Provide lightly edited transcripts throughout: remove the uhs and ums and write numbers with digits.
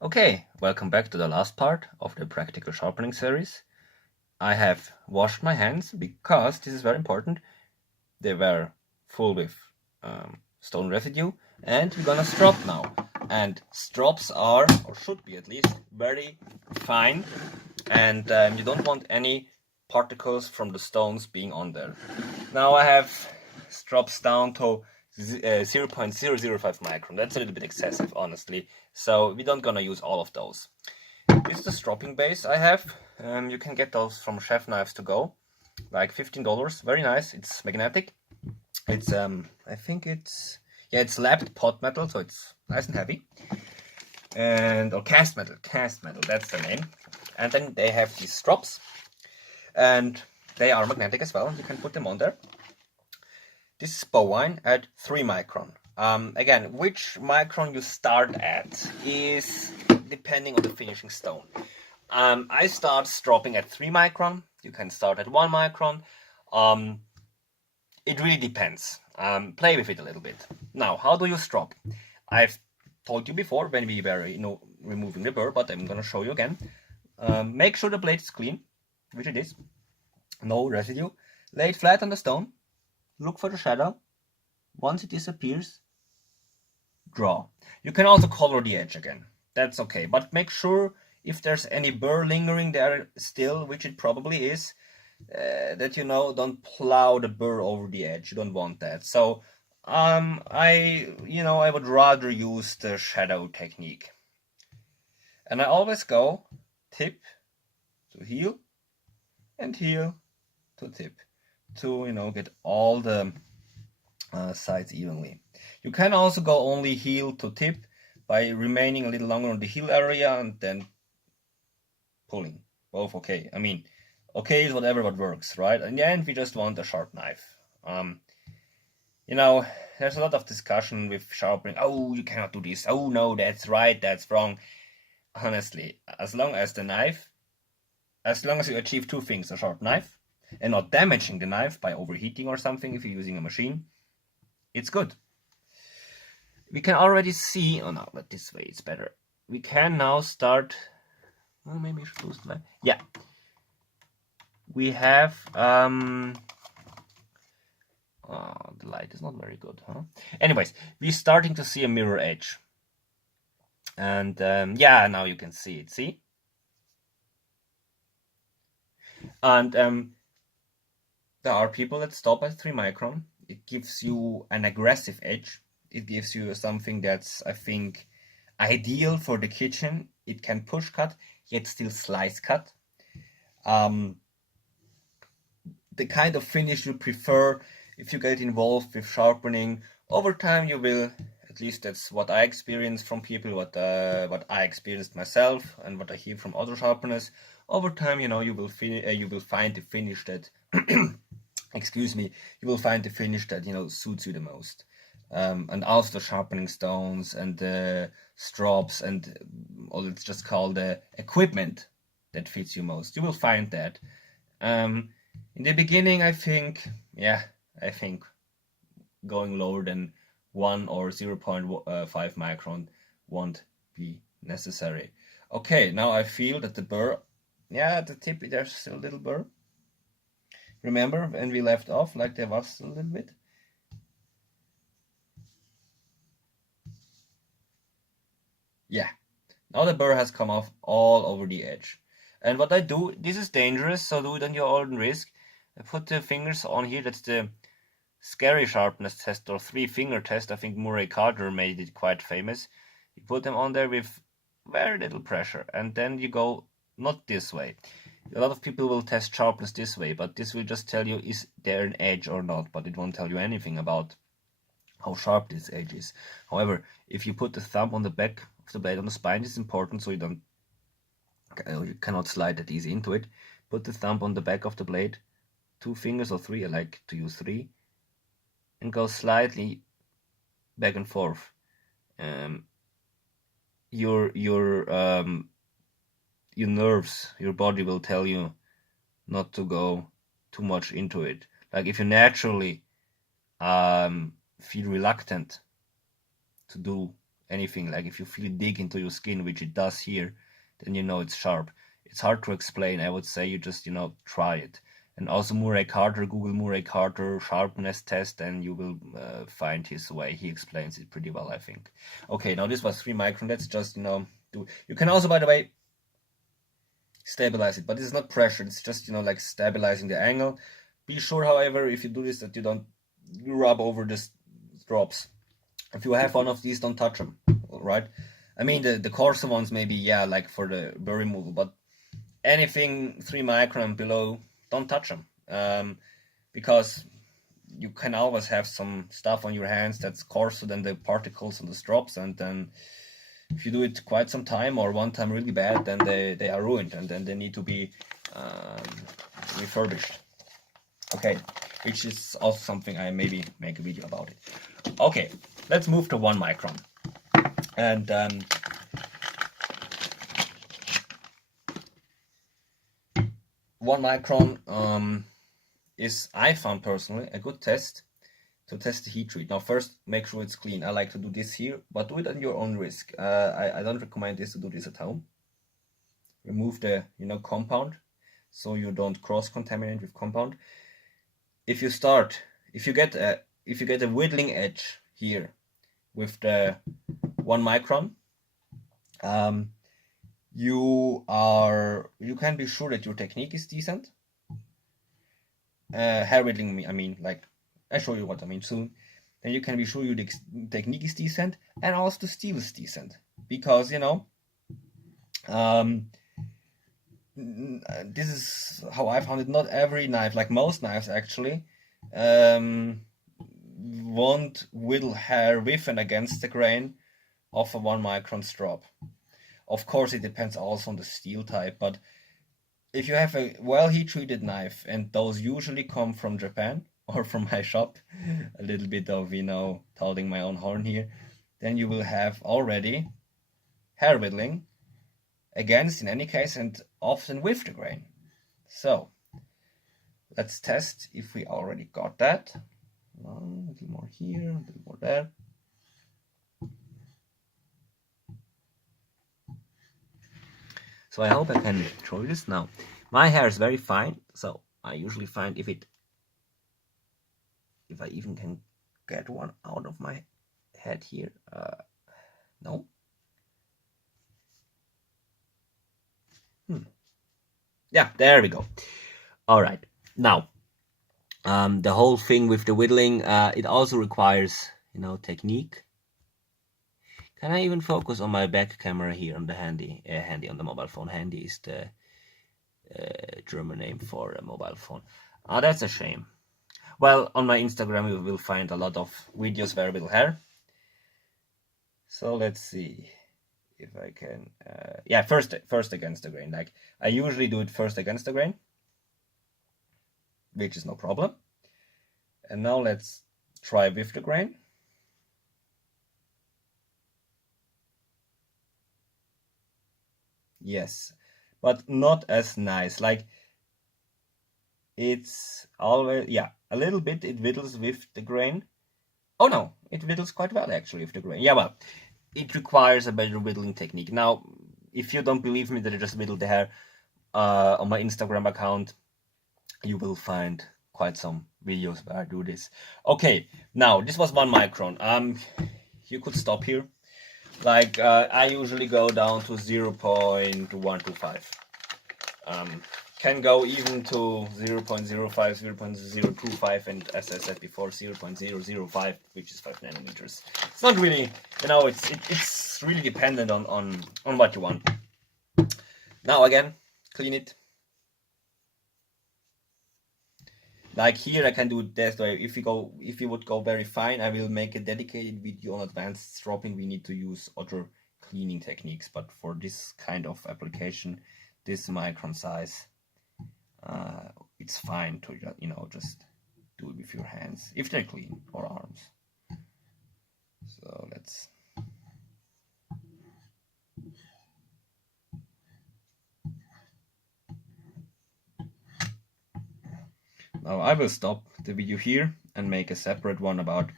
Okay, welcome back to the last part of the practical sharpening series. I have washed my hands because this is very important. They were full with stone residue, and we're gonna strop now. And strops are, or should be at least, very fine, and you don't want any particles from the stones being on there. Now I have strops down to 0.005 micron. That's a little bit excessive, honestly. So we don't gonna use all of those. This is the stropping base I have. You can get those from Chef Knives to go, like $15. Very nice. It's magnetic. It's I think it's lapped pot metal, so it's nice and heavy. Or cast metal. That's the name. And then they have these strops, and they are magnetic as well. You can put them on there. This is bovine at 3 micron. Again, which micron you start at is depending on the finishing stone. I start stropping at 3 micron. You can start at 1 micron. It really depends. Play with it a little bit. Now, how do you strop? I've told you before when we were removing the burr, but I'm gonna show you again. Make sure the blade is clean, which it is. No residue. Lay it flat on the stone. Look for the shadow. Once it disappears, draw. You can also color the edge again. That's okay, but make sure if there's any burr lingering there still, which it probably is, that don't plow the burr over the edge. You don't want that. So I would rather use the shadow technique. And I always go tip to heel and heel to tip to get all the sides evenly. You can also go only heel to tip by remaining a little longer on the heel area and then pulling. Both okay. I mean, okay is whatever what works, right? In the end, we just want a sharp knife. There's a lot of discussion with sharpening. Oh, you cannot do this. Oh no, that's right, that's wrong. Honestly, as long as you achieve two things, a sharp knife and not damaging the knife by overheating or something if you're using a machine, it's good. We can already see, oh no, but this way it's better. We can now start, maybe I should boost the light. Yeah. We have, the light is not very good, huh? Anyways, we're starting to see a mirror edge. And yeah, now you can see it, see? And there are people that stop at 3 micron. It gives you an aggressive edge. It gives you something that's, I think, ideal for the kitchen. It can push cut, yet still slice cut. The kind of finish you prefer if you get involved with sharpening. Over time, you will, at least that's what I experienced from people, what I experienced myself, and what I hear from other sharpeners. Over time, you will find the finish that, excuse me, you will find the finish that suits you the most. And also the sharpening stones and the strops and or let's just call the equipment that fits you most. You will find that. In the beginning, I think going lower than 1 or 0.5 micron won't be necessary. Okay, now I feel that the burr, the tip, there's still a little burr. Remember when we left off, like there was a little bit? Yeah, now the burr has come off all over the edge. And what I do, this is dangerous, so do it on your own risk. I put the fingers on here, that's the scary sharpness test or 3-finger test. I think Murray Carter made it quite famous. You put them on there with very little pressure, and then you go not this way. A lot of people will test sharpness this way, but this will just tell you is there an edge or not, but it won't tell you anything about how sharp this edge is. However, if you put the thumb on the back of the blade on the spine, it's important so you cannot slide that easy into it. Put the thumb on the back of the blade, 2 fingers or 3, I like to use 3, and go slightly back and forth. Your nerves, your body will tell you not to go too much into it. Like if you naturally feel reluctant to do anything, like if you feel it dig into your skin, which it does here, then you know it's sharp. It's hard to explain. I would say you just, try it. And also Murray Carter, Google Murray Carter sharpness test, and you will find his way. He explains it pretty well, I think. Okay, now this was 3 micron. Let's just, do. You can also, by the way, stabilize it, but this is not pressure. It's just, like stabilizing the angle. Be sure, however, if you do this, that you don't rub over the drops. If you have one of these, don't touch them, right? I mean, the coarser ones maybe, yeah, like for the burr removal, but anything 3 micron below, don't touch them, because you can always have some stuff on your hands that's coarser than the particles on the drops, and then if you do it quite some time or one time really bad, then they are ruined, and then they need to be refurbished. Okay, which is also something I maybe make a video about it. Okay, let's move to 1 micron. And 1 micron is, I found personally, a good test to test the heat treat. Now first, make sure it's clean. I like to do this here, but do it at your own risk. I don't recommend this to do this at home. Remove the compound, so you don't cross-contaminate with compound. If you get a whittling edge here with the 1 micron, you can be sure that your technique is decent. Hair whittling, I mean, like, I'll show you what I mean soon. Then you can be sure your technique is decent, and also the steel is decent, because this is how I found it. Not every knife, like most knives actually, won't whittle hair with and against the grain of a 1 micron strop. Of course, it depends also on the steel type, but if you have a well heat treated knife, and those usually come from Japan or from my shop, a little bit of touting my own horn here, then you will have already hair whittling against, in any case, and often with the grain. So let's test if we already got that. A little more here, a little more there. So I hope I can show you this now. My hair is very fine, so I usually find if I even can get one out of my head here. No. Yeah, there we go. All right. Now, the whole thing with the whittling, it also requires, technique. Can I even focus on my back camera here on the handy on the mobile phone? Handy is the German name for a mobile phone. Oh, that's a shame. Well, on my Instagram you will find a lot of videos where I whittle hair. So let's see if I can. Yeah, first against the grain. Like, I usually do it first against the grain, which is no problem. And now let's try with the grain. Yes, but not as nice. Like, it's always, yeah, a little bit it whittles with the grain. Oh no, it whittles quite well actually with the grain. Yeah, well, it requires a better whittling technique. Now, if you don't believe me that I just whittled the hair, on my Instagram account, you will find quite some videos where I do this. Okay, now this was 1 micron. You could stop here. Like, I usually go down to 0.125. Can go even to 0.05, 0.025, and as I said before, 0.005, which is 5 nanometers. It's not really, it's really dependent on what you want. Now again, clean it. Like here, I can do it this way. If you would go very fine, I will make a dedicated video on advanced stropping. We need to use other cleaning techniques, but for this kind of application, this micron size, it's fine to just do it with your hands if they're clean, or arms. So let's. Now I will stop the video here and make a separate one about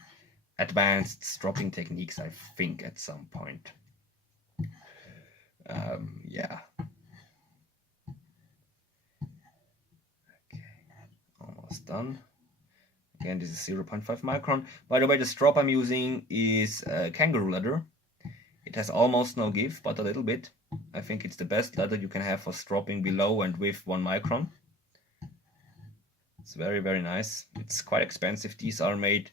advanced stropping techniques, I think, at some point. Yeah. Okay, almost done. Again, this is 0.5 micron. By the way, the strop I'm using is kangaroo leather. It has almost no give, but a little bit. I think it's the best leather you can have for stropping below and with 1 micron. It's very, very nice. It's quite expensive. These are made,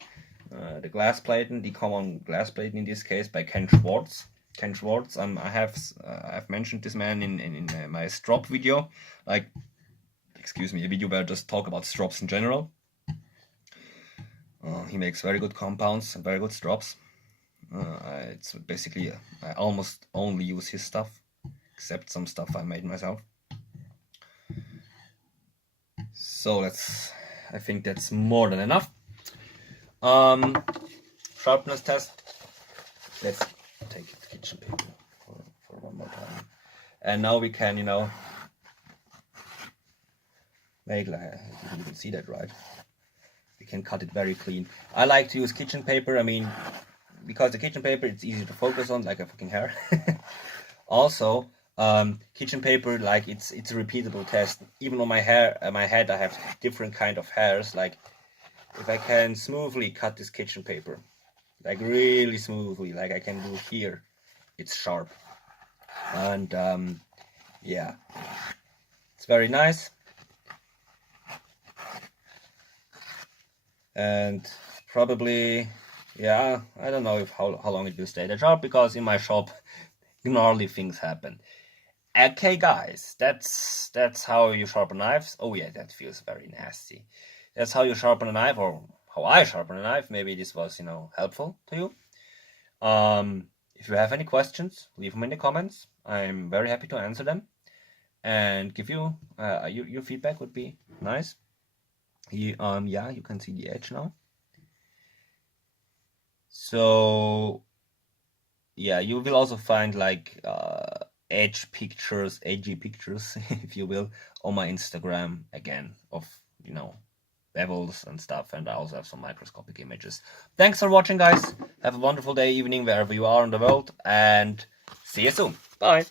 the glass platen, the common glass platen in this case, by Ken Schwartz. Ken Schwartz, I've mentioned this man in my strop video, like, excuse me, a video where I just talk about strops in general. He makes very good compounds and very good strops. It's basically, I almost only use his stuff, except some stuff I made myself. So I think that's more than enough. Sharpness test. Let's take the kitchen paper for one more time. And now we can, make like, you can see that, right? We can cut it very clean. I like to use kitchen paper. I mean, because the kitchen paper, it's easy to focus on, like a fucking hair. Also, kitchen paper, like it's a repeatable test. Even on my head, I have different kind of hairs. Like if I can smoothly cut this kitchen paper, like really smoothly, like I can do here, it's sharp. And yeah, it's very nice. And probably, yeah, I don't know how long it will stay that sharp, because in my shop gnarly things happen. Okay, guys, that's how you sharpen knives. Oh yeah, that feels very nasty. That's how you sharpen a knife, or how I sharpen a knife. Maybe this was, helpful to you. If you have any questions, leave them in the comments. I'm very happy to answer them and give you your feedback would be nice. Yeah, you can see the edge now. So yeah, you will also find like edgy pictures, if you will, on my Instagram, again, of bevels and stuff, and I also have some microscopic images. Thanks for watching, guys. Have a wonderful day, evening, wherever you are in the world, and see you soon. Bye.